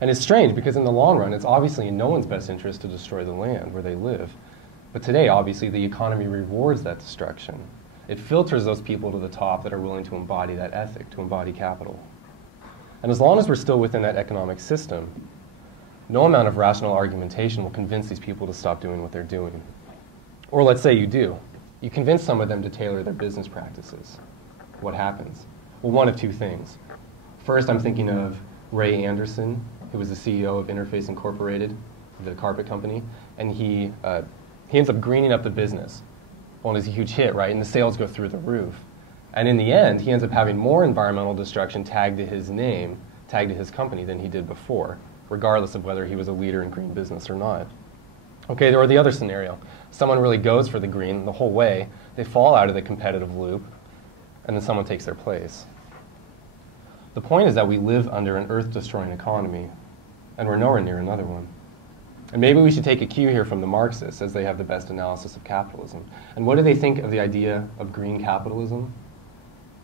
And it's strange because in the long run, it's obviously in no one's best interest to destroy the land where they live. But today, obviously, the economy rewards that destruction. It filters those people to the top that are willing to embody that ethic, to embody capital. And as long as we're still within that economic system, no amount of rational argumentation will convince these people to stop doing what they're doing. Or let's say you do. You convince some of them to tailor their business practices. What happens? Well, one of two things. First, I'm thinking of Ray Anderson, who was the CEO of Interface Incorporated, the carpet company, and he ends up greening up the business. Well, it's a huge hit, right? And the sales go through the roof. And in the end, he ends up having more environmental destruction tagged to his name, tagged to his company than he did before, regardless of whether he was a leader in green business or not. Okay, or the other scenario. Someone really goes for the green the whole way, they fall out of the competitive loop, and then someone takes their place. The point is that we live under an earth-destroying economy, and we're nowhere near another one. And maybe we should take a cue here from the Marxists, as they have the best analysis of capitalism. And what do they think of the idea of green capitalism?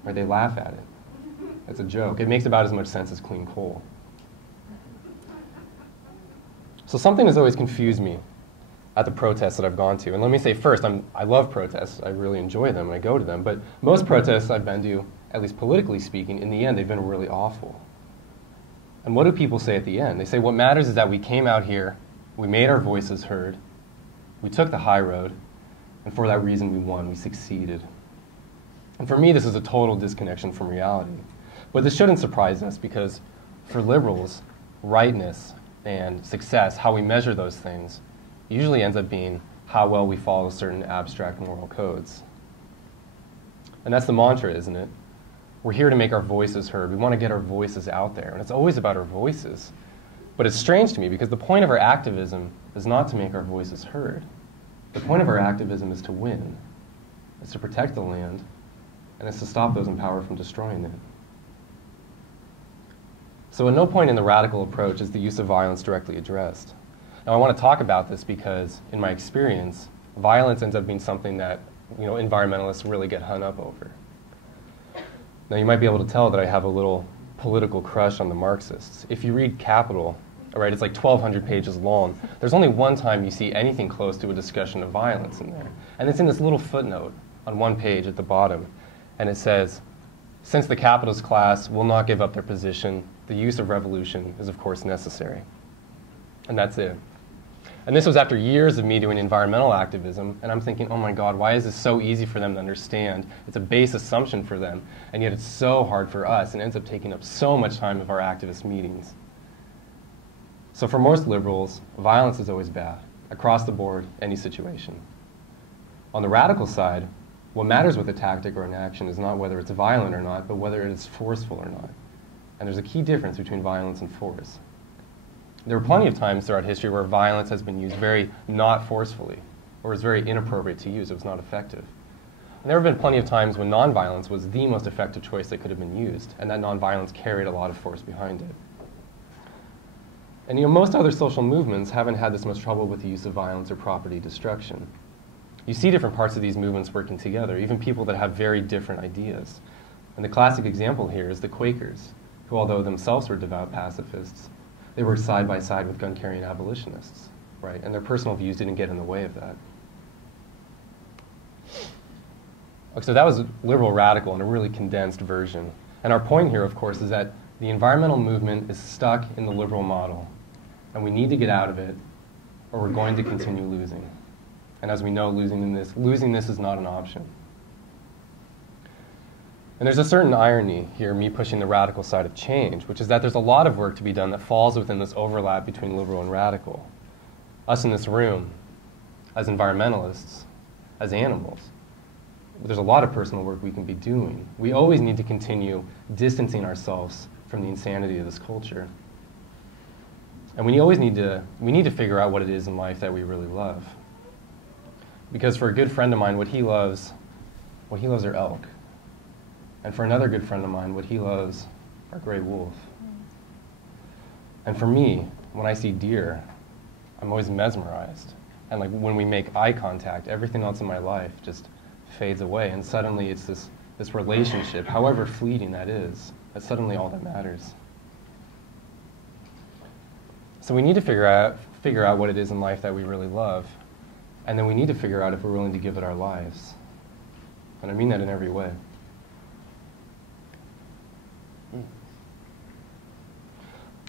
Or they laugh at it. It's a joke. It makes about as much sense as clean coal. So something has always confused me at the protests that I've gone to. And let me say first, I love protests. I really enjoy them, and I go to them. But most protests I've been to, at least politically speaking, in the end, they've been really awful. And what do people say at the end? They say, what matters is that we came out here, we made our voices heard, we took the high road, and for that reason we won, we succeeded. And for me, this is a total disconnection from reality. But this shouldn't surprise us, because for liberals, rightness and success, how we measure those things, usually ends up being how well we follow certain abstract moral codes. And that's the mantra, isn't it? We're here to make our voices heard. We want to get our voices out there. And it's always about our voices. But it's strange to me because the point of our activism is not to make our voices heard. The point of our activism is to win. It's to protect the land. And it's to stop those in power from destroying it. So at no point in the radical approach is the use of violence directly addressed. Now I want to talk about this because, in my experience, violence ends up being something that environmentalists really get hung up over. Now you might be able to tell that I have a little political crush on the Marxists. If you read Capital, all right, it's like 1,200 pages long. There's only one time you see anything close to a discussion of violence in there. And it's in this little footnote on one page at the bottom. And it says, since the capitalist class will not give up their position, the use of revolution is of course necessary. And that's it. And this was after years of me doing environmental activism, and I'm thinking, oh my God, why is this so easy for them to understand? It's a base assumption for them, and yet it's so hard for us, and ends up taking up so much time of our activist meetings. So for most liberals, violence is always bad, across the board, any situation. On the radical side, what matters with a tactic or an action is not whether it's violent or not, but whether it is forceful or not. And there's a key difference between violence and force. There were plenty of times throughout history where violence has been used very not forcefully, or is very inappropriate to use. It was not effective. And there have been plenty of times when nonviolence was the most effective choice that could have been used, and that nonviolence carried a lot of force behind it. And most other social movements haven't had this much trouble with the use of violence or property destruction. You see different parts of these movements working together, even people that have very different ideas. And the classic example here is the Quakers, who, although themselves were devout pacifists, they worked side by side with gun-carrying abolitionists, right? And their personal views didn't get in the way of that. Okay, so that was liberal radical in a really condensed version. And our point here, of course, is that the environmental movement is stuck in the liberal model. And we need to get out of it, or we're going to continue losing. And as we know, losing this is not an option. And there's a certain irony here, me pushing the radical side of change, which is that there's a lot of work to be done that falls within this overlap between liberal and radical. Us in this room, as environmentalists, as animals, there's a lot of personal work we can be doing. We always need to continue distancing ourselves from the insanity of this culture. And we need to figure out what it is in life that we really love. Because for a good friend of mine, what he loves are elk. And for another good friend of mine, what he loves are gray wolf. And for me, when I see deer, I'm always mesmerized. And like when we make eye contact, everything else in my life just fades away. And suddenly it's this relationship, however fleeting that is, that's suddenly all that matters. So we need to figure out what it is in life that we really love, and then we need to figure out if we're willing to give it our lives. And I mean that in every way.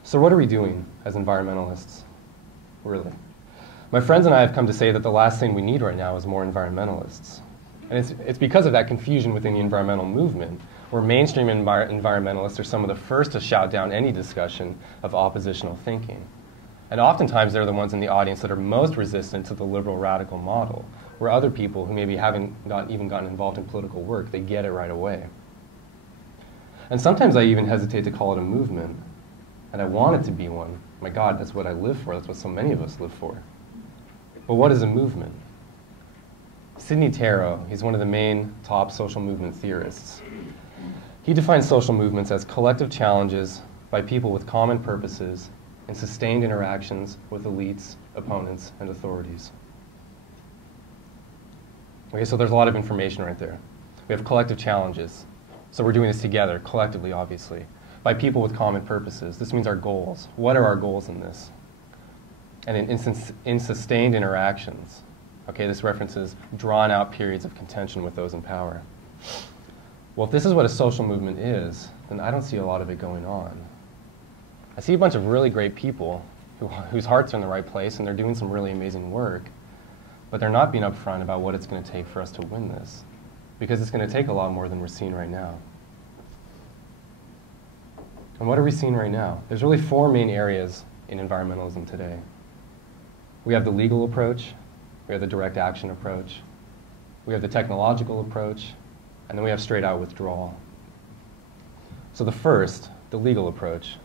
So what are we doing as environmentalists, really? My friends and I have come to say that the last thing we need right now is more environmentalists. And it's because of that confusion within the environmental movement, where mainstream environmentalists are some of the first to shout down any discussion of oppositional thinking. And oftentimes they're the ones in the audience that are most resistant to the liberal radical model, where other people who maybe haven't even gotten involved in political work, they get it right away. And sometimes I even hesitate to call it a movement, and I want it to be one. My God, that's what I live for. That's what so many of us live for. But what is a movement? Sidney Tarrow, he's one of the main top social movement theorists. He defines social movements as collective challenges by people with common purposes and sustained interactions with elites, opponents, and authorities. Okay, so there's a lot of information right there. We have collective challenges. So we're doing this together, collectively, obviously, by people with common purposes. This means our goals. What are our goals in this? And in sustained interactions. Okay, this references drawn-out periods of contention with those in power. Well, if this is what a social movement is, then I don't see a lot of it going on. I see a bunch of really great people whose hearts are in the right place, and they're doing some really amazing work, but they're not being upfront about what it's going to take for us to win this, because it's going to take a lot more than we're seeing right now. And what are we seeing right now? There's really four main areas in environmentalism today. We have the legal approach, we have the direct action approach, we have the technological approach, and then we have straight-out withdrawal. So the first, the legal approach.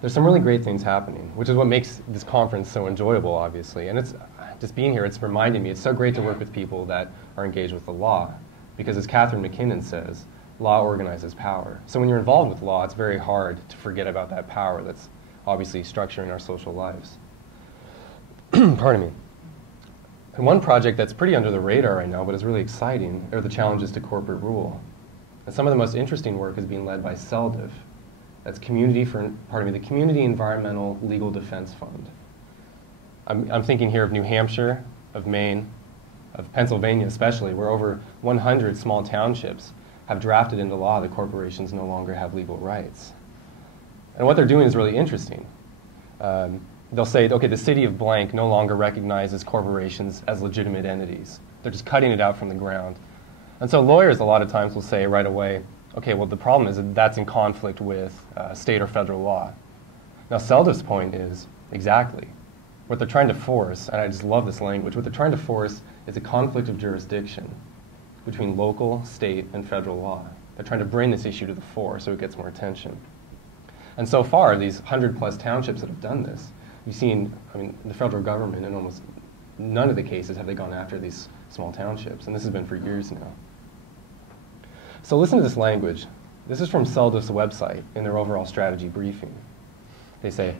There's some really great things happening, which is what makes this conference so enjoyable, obviously. And it's just being here, it's reminding me, it's so great to work with people that are engaged with the law. Because as Catherine McKinnon says, law organizes power. So when you're involved with law, it's very hard to forget about that power that's obviously structuring our social lives. Pardon me. And one project that's pretty under the radar right now, but is really exciting, are the challenges to corporate rule. And some of the most interesting work is being led by Selda. That's the Community Environmental Legal Defense Fund. I'm thinking here of New Hampshire, of Maine, of Pennsylvania especially, where over 100 small townships have drafted into law that corporations no longer have legal rights. And what they're doing is really interesting. They'll say, okay, the city of blank no longer recognizes corporations as legitimate entities. They're just cutting it out from the ground. And so lawyers a lot of times will say right away, okay, well the problem is that that's in conflict with state or federal law. Now Selda's point is, exactly. What they're trying to force, and I just love this language, what they're trying to force is a conflict of jurisdiction between local, state, and federal law. They're trying to bring this issue to the fore so it gets more attention. And so far, these 100+ townships that have done this, you've seen, I mean, the federal government in almost none of the cases have they gone after these small townships, and this has been for years now. So listen to this language. This is from Selda's website in their overall strategy briefing. They say,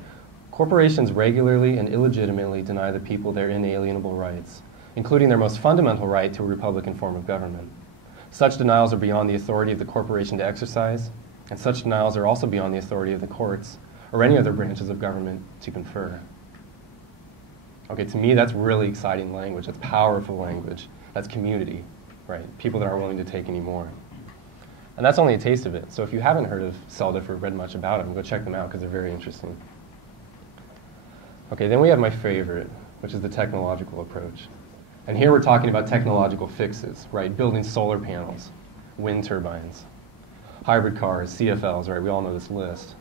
corporations regularly and illegitimately deny the people their inalienable rights, including their most fundamental right to a republican form of government. Such denials are beyond the authority of the corporation to exercise, and such denials are also beyond the authority of the courts or any other branches of government to confer. Okay, to me that's really exciting language. That's powerful language. That's community, right? People that aren't willing to take any more. And that's only a taste of it. So if you haven't heard of Selda or read much about them, go check them out because they're very interesting. Okay, then we have my favorite, which is the technological approach. And here we're talking about technological fixes, right? Building solar panels, wind turbines, hybrid cars, CFLs, right? We all know this list.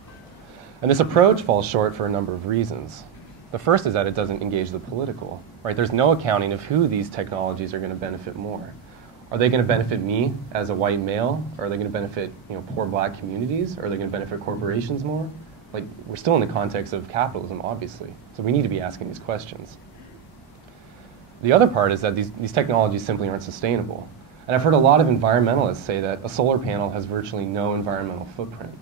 And this approach falls short for a number of reasons. The first is that it doesn't engage the political, right? There's no accounting of who these technologies are going to benefit more. Are they going to benefit me as a white male? Or are they going to benefit, poor black communities? Or are they going to benefit corporations more? Like, we're still in the context of capitalism, obviously. So we need to be asking these questions. The other part is that these technologies simply aren't sustainable. And I've heard a lot of environmentalists say that a solar panel has virtually no environmental footprint.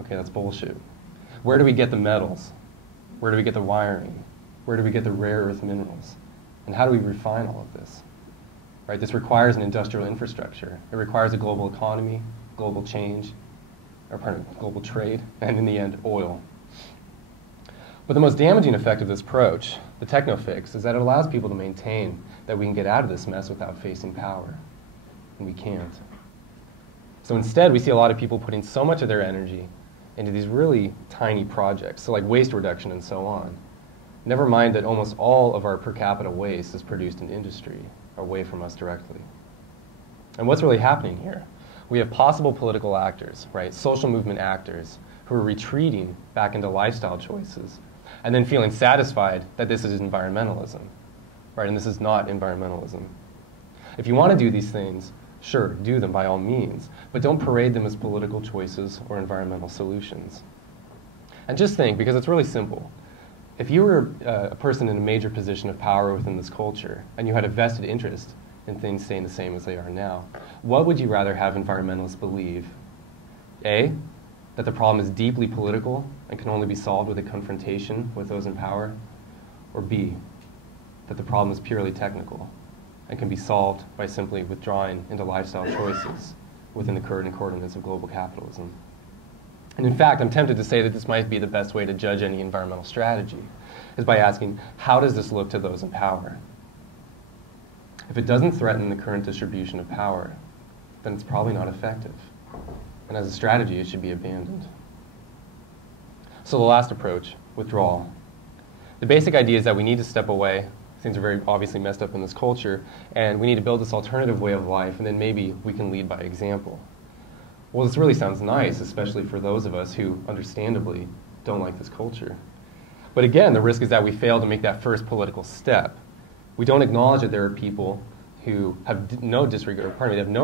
Okay, that's bullshit. Where do we get the metals? Where do we get the wiring? Where do we get the rare earth minerals? And how do we refine all of this? Right, this requires an industrial infrastructure. It requires a global economy, global change, global trade, and in the end, oil. But the most damaging effect of this approach, the Techno Fix, is that it allows people to maintain that we can get out of this mess without facing power. And we can't. So instead, we see a lot of people putting so much of their energy into these really tiny projects, so like waste reduction and so on. Never mind that almost all of our per capita waste is produced in industry, away from us directly. And what's really happening here? We have possible political actors, right, social movement actors, who are retreating back into lifestyle choices, and then feeling satisfied that this is environmentalism, right, and this is not environmentalism. If you want to do these things, sure, do them by all means, but don't parade them as political choices or environmental solutions. And just think, because it's really simple, if you were a person in a major position of power within this culture, and you had a vested interest in things staying the same as they are now, what would you rather have environmentalists believe? A, that the problem is deeply political and can only be solved with a confrontation with those in power? Or B, that the problem is purely technical and can be solved by simply withdrawing into lifestyle choices within the current coordinates of global capitalism? And in fact, I'm tempted to say that this might be the best way to judge any environmental strategy, is by asking, how does this look to those in power? If it doesn't threaten the current distribution of power, then it's probably not effective. And as a strategy, it should be abandoned. So the last approach, withdrawal. The basic idea is that we need to step away. Things are very obviously messed up in this culture, and we need to build this alternative way of life, and then maybe we can lead by example. Well, this really sounds nice, especially for those of us who, understandably, don't like this culture. But again, the risk is that we fail to make that first political step. We don't acknowledge that there are people who have no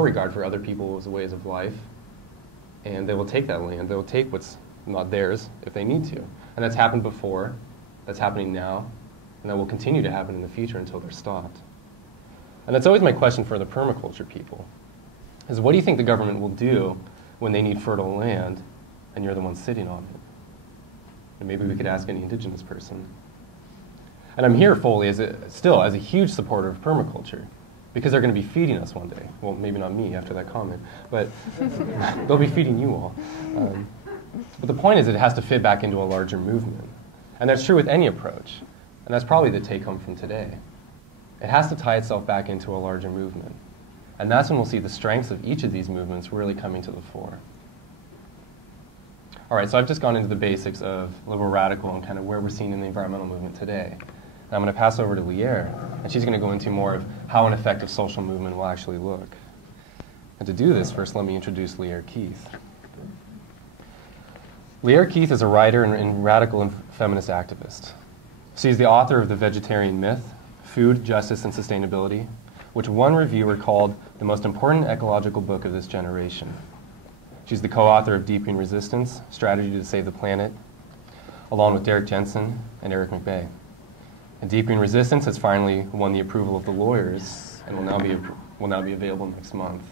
regard for other people's ways of life, and they will take that land. They will take what's not theirs if they need to. And that's happened before, that's happening now, and that will continue to happen in the future until they're stopped. And that's always my question for the permaculture people, is what do you think the government will do when they need fertile land and you're the one sitting on it? And maybe we could ask any indigenous person. And I'm here, Foley, still as a huge supporter of permaculture, because they're going to be feeding us one day. Well, maybe not me after that comment, but they'll be feeding you all. But the point is it has to fit back into a larger movement. And that's true with any approach. And that's probably the take-home from today. It has to tie itself back into a larger movement. And that's when we'll see the strengths of each of these movements really coming to the fore. All right, so I've just gone into the basics of liberal radical and kind of where we're seeing in the environmental movement today. And I'm going to pass over to Lierre, and she's going to go into more of how an effective social movement will actually look. And to do this, first let me introduce Lierre Keith. Lierre Keith is a writer and radical and feminist activist. She's the author of The Vegetarian Myth, Food, Justice, and Sustainability, which one reviewer called the most important ecological book of this generation. She's the co-author of Deepening Resistance, Strategy to Save the Planet, along with Derek Jensen and Eric McBay. And Deepening Resistance has finally won the approval of the lawyers and will now be available next month.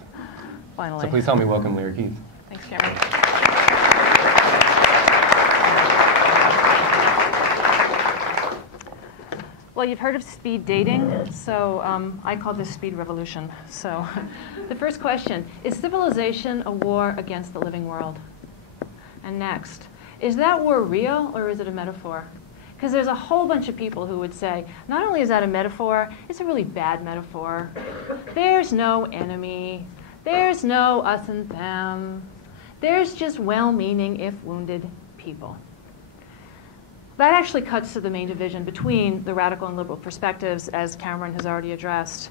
Finally. So please help me welcome Lierre Keith. Thanks, Cameron. Well, you've heard of speed dating, so I call this speed revolution. So the first question, is civilization a war against the living world? And next, is that war real or is it a metaphor? Because there's a whole bunch of people who would say, not only is that a metaphor, it's a really bad metaphor. There's no enemy. There's no us and them. There's just well-meaning, if wounded, people. That actually cuts to the main division between the radical and liberal perspectives, as Cameron has already addressed.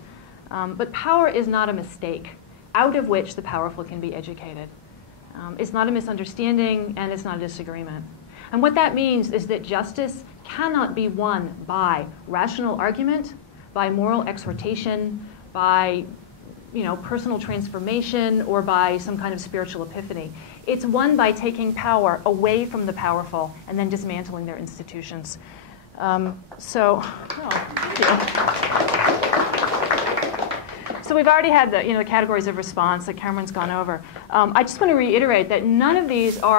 But power is not a mistake, out of which the powerful can be educated. It's not a misunderstanding, and it's not a disagreement. And what that means is that justice cannot be won by rational argument, by moral exhortation, by personal transformation, or by some kind of spiritual epiphany. It's won by taking power away from the powerful and then dismantling their institutions. So we've already had the categories of response that Cameron's gone over. I just want to reiterate that none of these are